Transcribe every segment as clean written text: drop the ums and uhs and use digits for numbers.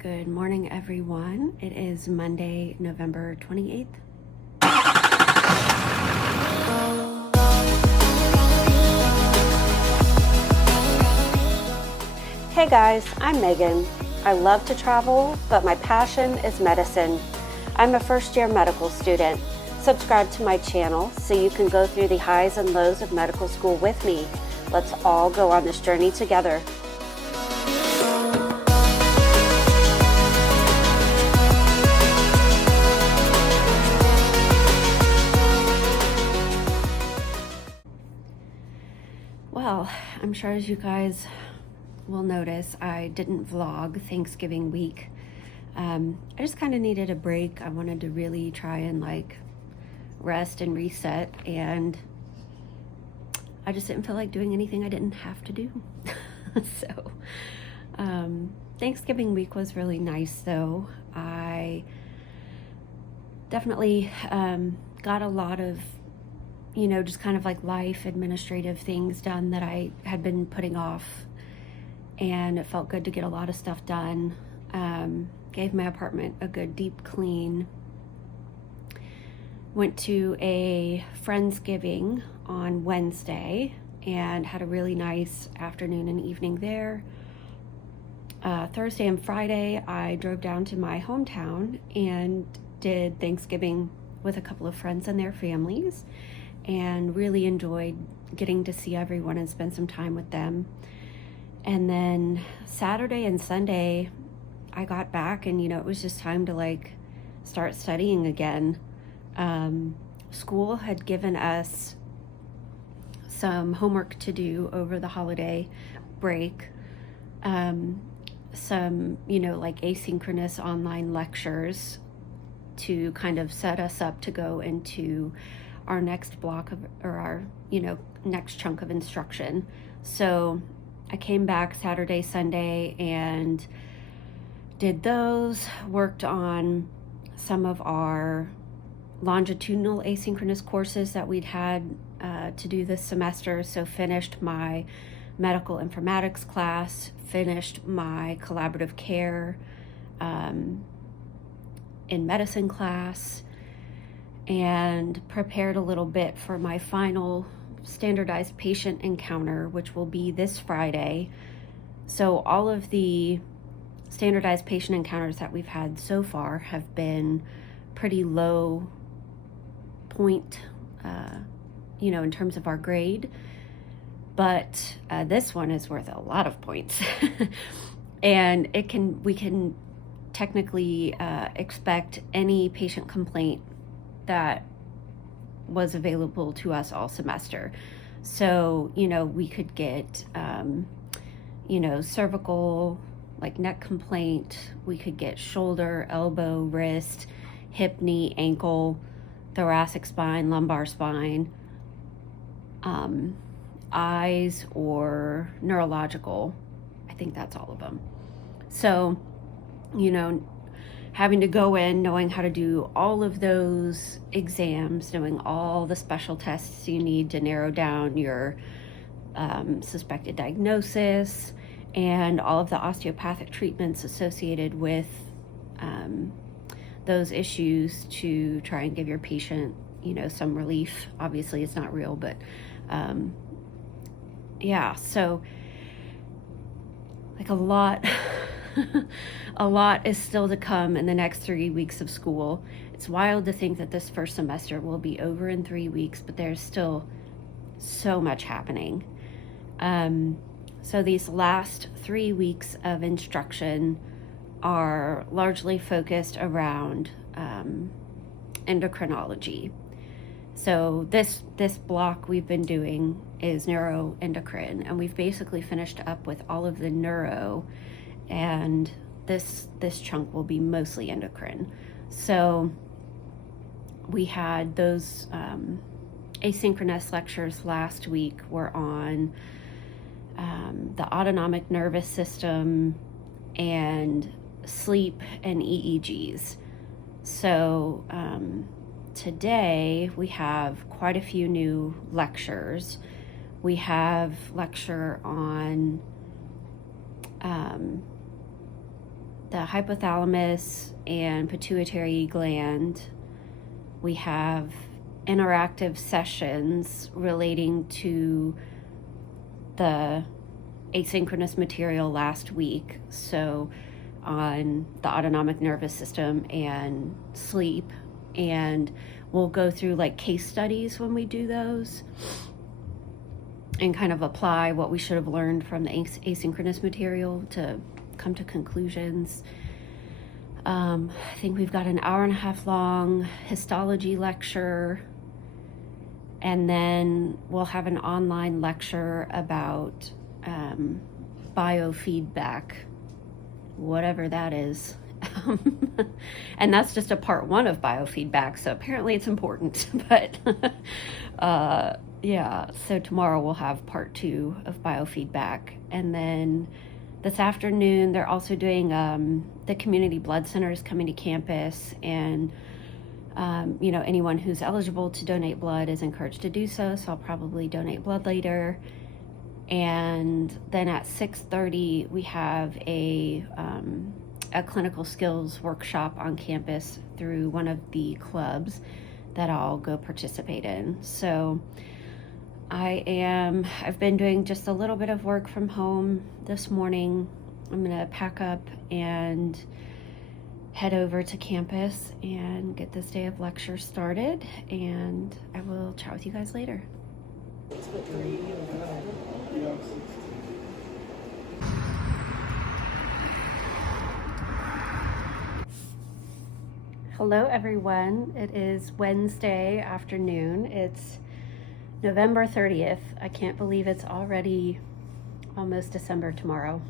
Good morning, everyone. It is Monday, November 28th. Hey guys, I'm Megan. I love to travel, but my passion is medicine. I'm a first-year medical student. Subscribe to my channel so you can go through the highs and lows of medical school with me. Let's all go on this journey together. Well, I'm sure as you guys will notice, I didn't vlog Thanksgiving week. I just kind of needed a break. I wanted to really try and rest and reset, and I just didn't feel like doing anything I didn't have to do. So Thanksgiving week was really nice though. I definitely got a lot of just kind of like life administrative things done that I had been putting off, and it felt good to get a lot of stuff done. Gave my apartment a good deep clean. Went to a Friendsgiving on Wednesday and had a really nice afternoon and evening there. Thursday and Friday, I drove down to my hometown and did Thanksgiving with a couple of friends and their families, and really enjoyed getting to see everyone and spend some time with them. And then Saturday and Sunday, I got back and, it was just time to start studying again. School had given us some homework to do over the holiday break. Some, asynchronous online lectures to kind of set us up to go into our next block of, or our, next chunk of instruction. So I came back Saturday, Sunday, and did those, worked on some of our longitudinal asynchronous courses that we'd had to do this semester. So finished my medical informatics class, finished my collaborative care in medicine class, and prepared a little bit for my final standardized patient encounter, which will be this Friday. So all of the standardized patient encounters that we've had so far have been pretty low point, in terms of our grade. But this one is worth a lot of points. And we can technically expect any patient complaint that was available to us all semester. So, we could get, cervical, neck complaint. We could get shoulder, elbow, wrist, hip, knee, ankle, thoracic spine, lumbar spine, eyes, or neurological. I think that's all of them. So, having to go in, knowing how to do all of those exams, knowing all the special tests you need to narrow down your suspected diagnosis, and all of the osteopathic treatments associated with those issues to try and give your patient, some relief. Obviously, it's not real, but so a lot a lot is still to come in the next 3 weeks of school. It's wild to think that this first semester will be over in 3 weeks, but there's still so much happening. So these last 3 weeks of instruction are largely focused around endocrinology. So this block we've been doing is neuro-endocrine, and we've basically finished up with all of the neuro, and this chunk will be mostly endocrine. So we had those asynchronous lectures last week were on the autonomic nervous system and sleep and EEGs. So today we have quite a few new lectures. We have lecture on the hypothalamus and pituitary gland. We have interactive sessions relating to the asynchronous material last week. So on the autonomic nervous system and sleep. And we'll go through like case studies when we do those and kind of apply what we should have learned from the asynchronous material to come to conclusions. I think we've got an 1.5 hour long histology lecture, and then we'll have an online lecture about biofeedback, whatever that is. And that's just a part 1 of biofeedback, so apparently it's important. But yeah, so tomorrow we'll have part 2 of biofeedback. And then this afternoon they're also doing the community blood centers coming to campus, and anyone who's eligible to donate blood is encouraged to do so. So I'll probably donate blood later. And then at 6:30 we have a clinical skills workshop on campus through one of the clubs that I'll go participate in. So I've been doing just a little bit of work from home this morning. I'm gonna pack up and head over to campus and get this day of lecture started, and I will chat with you guys later. Hello everyone, it is Wednesday afternoon. It's November 30th. I can't believe it's already almost December tomorrow.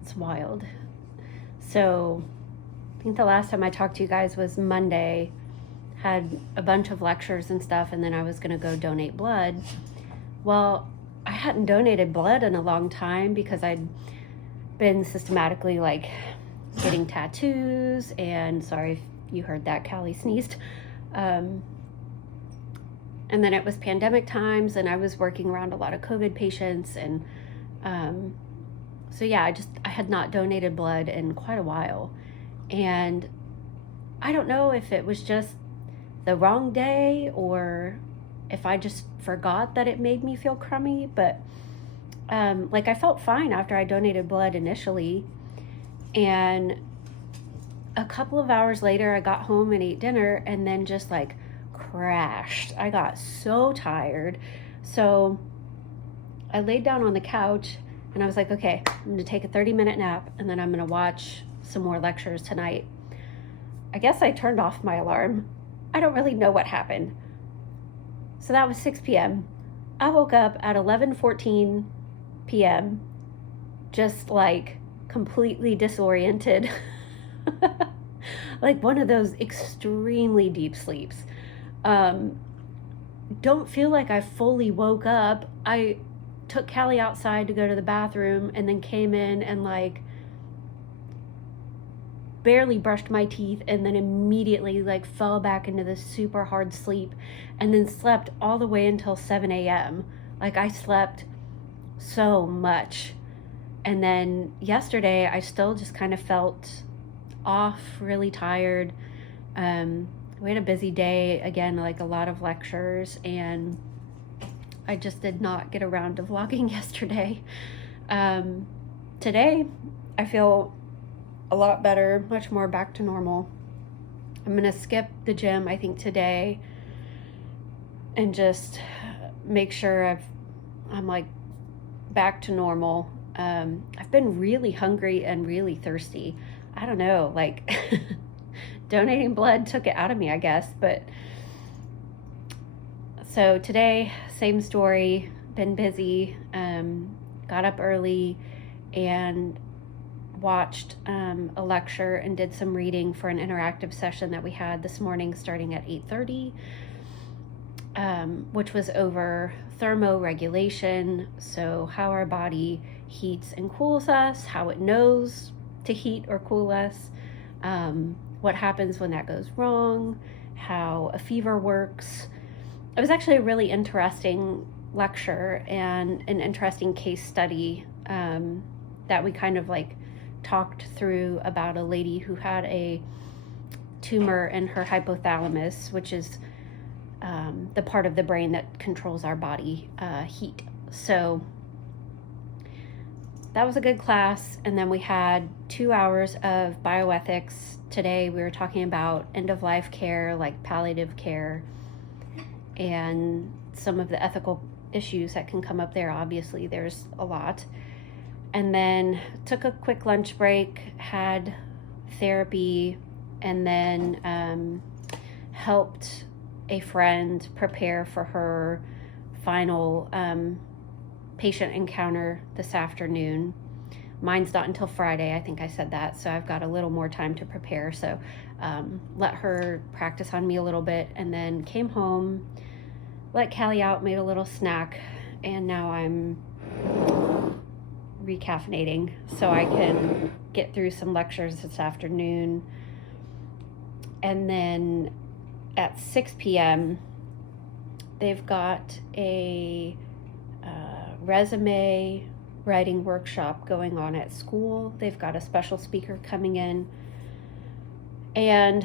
It's wild. So I think the last time I talked to you guys was Monday. Had a bunch of lectures and stuff, and then I was gonna go donate blood. Well, I hadn't donated blood in a long time because I'd been systematically like getting tattoos, and sorry if you heard that, Callie sneezed. And then it was pandemic times, and I was working around a lot of COVID patients, and so yeah, I had not donated blood in quite a while. And I don't know if it was just the wrong day or if I just forgot that it made me feel crummy, but like I felt fine after I donated blood initially. And a couple of hours later, I got home and ate dinner and then just like crashed. I got so tired. So I laid down on the couch and I was like, okay, I'm gonna take a 30-minute nap and then I'm gonna watch some more lectures tonight. I guess I turned off my alarm. I don't really know what happened. So that was 6 p.m. I woke up at 11:14 p.m. just like completely disoriented. Like one of those extremely deep sleeps. Don't feel like I fully woke up. I took Callie outside to go to the bathroom and then came in and like barely brushed my teeth and then immediately like fell back into this super hard sleep and then slept all the way until 7 a.m. Like I slept so much. And then yesterday I still just kind of felt off, really tired. We had a busy day again, like a lot of lectures, and I just did not get around to vlogging yesterday. Today I feel a lot better, much more back to normal. I'm gonna skip the gym, I think, today and just make sure I'm like back to normal. I've been really hungry and really thirsty. I don't know, like donating blood took it out of me, I guess. But so today, same story, been busy, got up early and watched a lecture and did some reading for an interactive session that we had this morning starting at 8:30, which was over thermoregulation, so how our body heats and cools us, how it knows to heat or cool us, what happens when that goes wrong, how a fever works. It was actually a really interesting lecture and an interesting case study that we kind of like talked through about a lady who had a tumor in her hypothalamus, which is the part of the brain that controls our body heat. So that was a good class. And then we had 2 hours of bioethics. Today we were talking about end-of-life care, like palliative care, and some of the ethical issues that can come up there. Obviously, there's a lot. And then took a quick lunch break, had therapy, and then helped a friend prepare for her final patient encounter this afternoon. Mine's not until Friday, I think I said that, so I've got a little more time to prepare. So let her practice on me a little bit, and then came home, let Callie out, made a little snack, and now I'm recaffeinating so I can get through some lectures this afternoon. And then at 6 p.m. they've got a resume writing workshop going on at school. They've got a special speaker coming in, and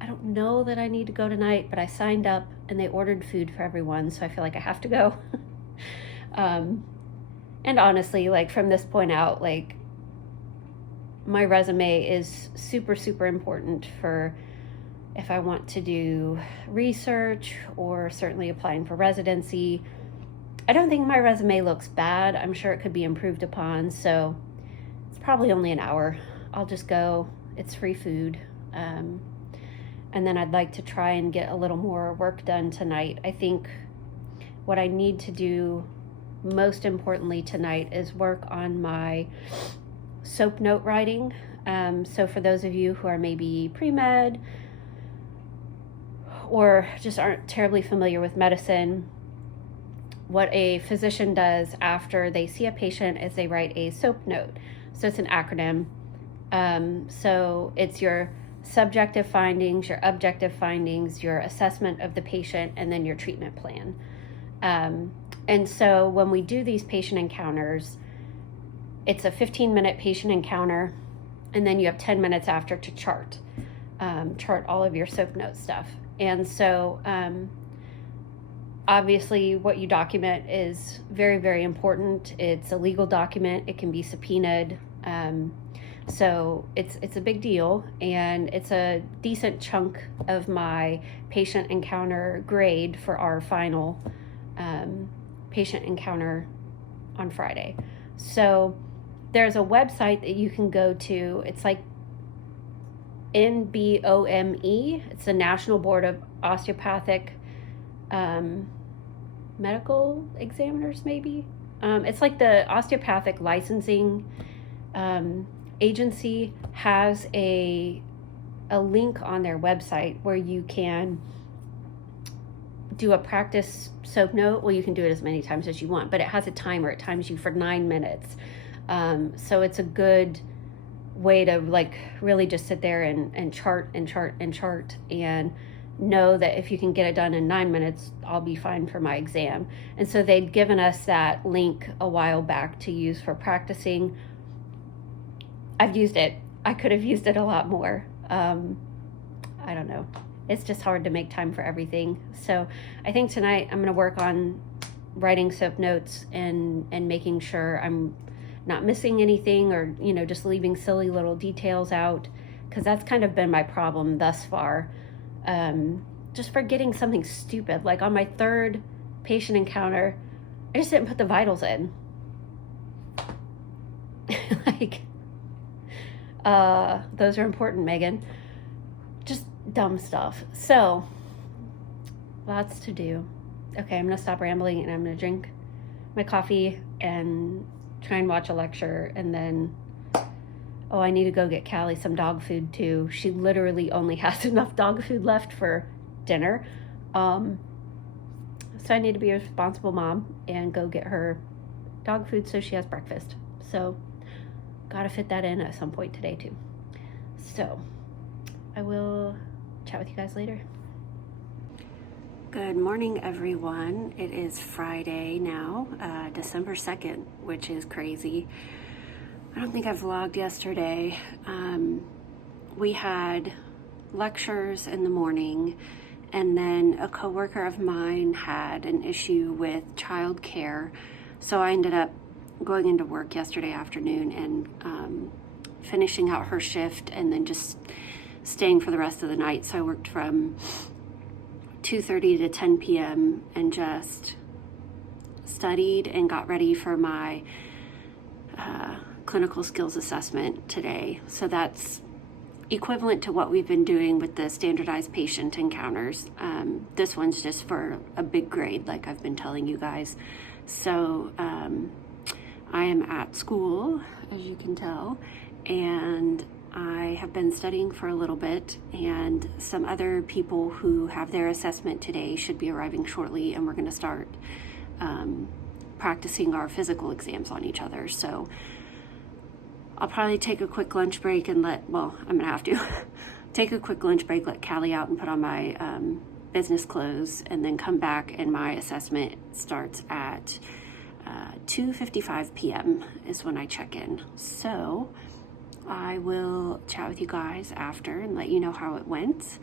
I don't know that I need to go tonight, but I signed up and they ordered food for everyone, so I feel like I have to go. And honestly, like from this point out, like my resume is super, super important for if I want to do research or certainly applying for residency. I don't think my resume looks bad. I'm sure it could be improved upon. So it's probably only an hour. I'll just go. It's free food. And then I'd like to try and get a little more work done tonight. I think what I need to do most importantly tonight is work on my SOAP note writing. So for those of you who are maybe pre-med or just aren't terribly familiar with medicine, what a physician does after they see a patient is they write a SOAP note. So it's an acronym. So it's your subjective findings, your objective findings, your assessment of the patient, and then your treatment plan. And so when we do these patient encounters, it's a 15-minute patient encounter, and then you have 10 minutes after to chart all of your SOAP note stuff. And so obviously what you document is very, very important. It's a legal document. It can be subpoenaed. So it's a big deal, and it's a decent chunk of my patient encounter grade for our final patient encounter on Friday. So there's a website that you can go to. It's like NBOME. It's the National Board of Osteopathic Medical Examiners, maybe. It's like the osteopathic licensing agency has a link on their website where you can do a practice SOAP note. Well, you can do it as many times as you want, but it has a timer. It times you for 9 minutes. So it's a good way to like really just sit there and chart and know that if you can get it done in 9 minutes, I'll be fine for my exam. And so they'd given us that link a while back to use for practicing. I've used it. I could have used it a lot more. I don't know. It's just hard to make time for everything. So I think tonight I'm going to work on writing SOAP notes and making sure I'm not missing anything or, just leaving silly little details out, because that's kind of been my problem thus far. Just forgetting something stupid. Like on my third patient encounter, I just didn't put the vitals in. Those are important, Megan. Just dumb stuff. So, lots to do. Okay, I'm going to stop rambling and I'm going to drink my coffee and try and watch a lecture, and then I need to go get Callie some dog food too. She literally only has enough dog food left for dinner. So I need to be a responsible mom and go get her dog food so she has breakfast. So gotta fit that in at some point today too. So I will chat with you guys later. Good morning, everyone. It is Friday now, December 2nd, which is crazy. I don't think I vlogged yesterday. We had lectures in the morning, and then a coworker of mine had an issue with childcare, so I ended up going into work yesterday afternoon and finishing out her shift and then just staying for the rest of the night. So I worked from 2:30 to 10 p.m. and just studied and got ready for my clinical skills assessment today. So that's equivalent to what we've been doing with the standardized patient encounters. This one's just for a big grade, like I've been telling you guys. So I am at school, as you can tell, and I have been studying for a little bit, and some other people who have their assessment today should be arriving shortly, and we're going to start practicing our physical exams on each other. So I'll probably take a quick lunch break and I'm going to have to take a quick lunch break, let Callie out and put on my business clothes, and then come back, and my assessment starts at 2:55 p.m. is when I check in. So I will chat with you guys after and let you know how it went.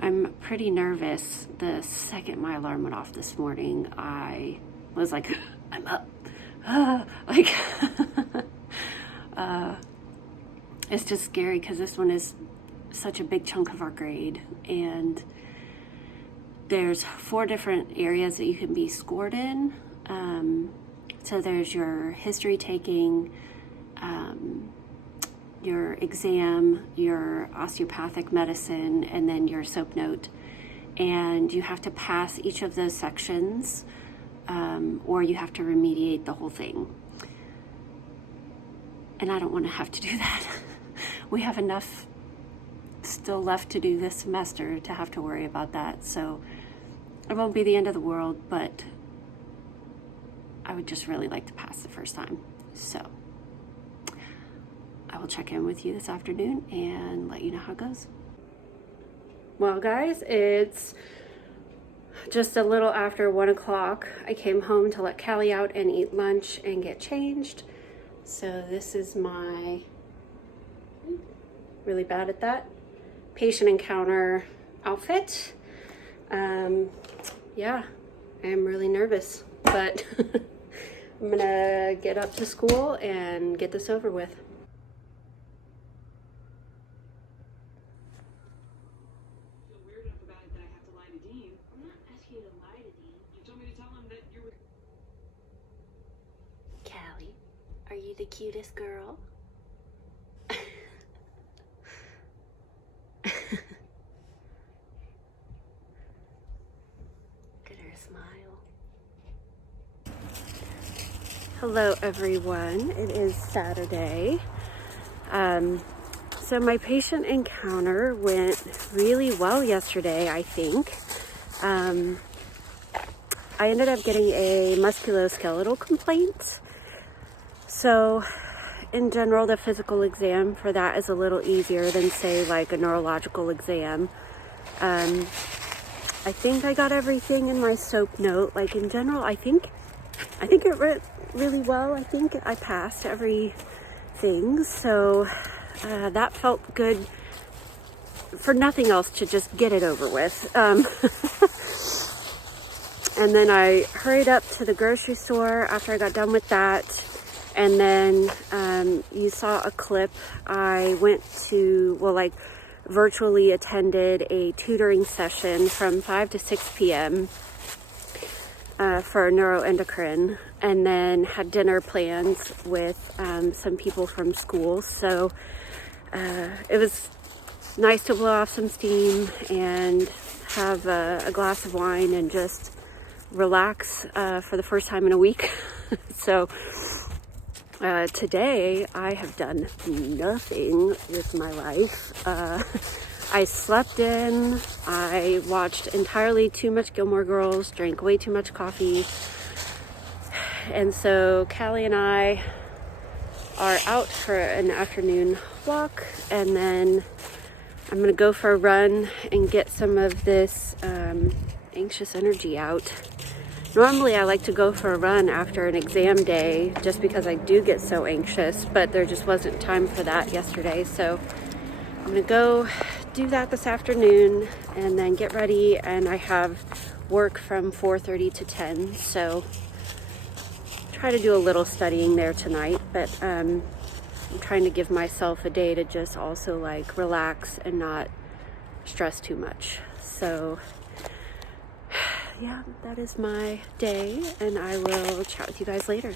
I'm pretty nervous. The second my alarm went off this morning, I was like, I'm up. It's just scary because this one is such a big chunk of our grade, and there's 4 different areas that you can be scored in. So there's your history taking, your exam, your osteopathic medicine, and then your SOAP note. And you have to pass each of those sections, or you have to remediate the whole thing. And I don't want to have to do that. We have enough still left to do this semester to have to worry about that. So it won't be the end of the world, but I would just really like to pass the first time. So I will check in with you this afternoon and let you know how it goes. Well, guys, it's just a little after 1 o'clock. I came home to let Callie out and eat lunch and get changed. So this is my, really bad at that, patient encounter outfit. Yeah, I am really nervous, but I'm gonna get up to school and get this over with. Weird enough about it that I have to lie to Dean. I'm not asking you to lie to Dean. You told me to tell him that you were... Callie, are you the cutest girl? Look at her smile. Hello everyone, it is Saturday. So my patient encounter went really well yesterday, I think. I ended up getting a musculoskeletal complaint. So in general, the physical exam for that is a little easier than, say, like a neurological exam. I think I got everything in my SOAP note. Like in general, I think it went really well. I think I passed everything. So that felt good, for nothing else, to just get it over with. And then I hurried up to the grocery store after I got done with that. And then you saw a clip. I went to, virtually attended a tutoring session from 5 to 6 p.m. For neuro-endocrine, and then had dinner plans with some people from school. So it was nice to blow off some steam and have a glass of wine and just relax for the first time in a week. So today I have done nothing with my life. I slept in, I watched entirely too much Gilmore Girls, drank way too much coffee, and so Callie and I are out for an afternoon walk, and then I'm gonna go for a run and get some of this anxious energy out. Normally I like to go for a run after an exam day just because I do get so anxious, but there just wasn't time for that yesterday. So I'm gonna go do that this afternoon and then get ready, and I have work from 4:30 to 10, so try to do a little studying there tonight, but I'm trying to give myself a day to just also like relax and not stress too much. So yeah, that is my day, and I will chat with you guys later.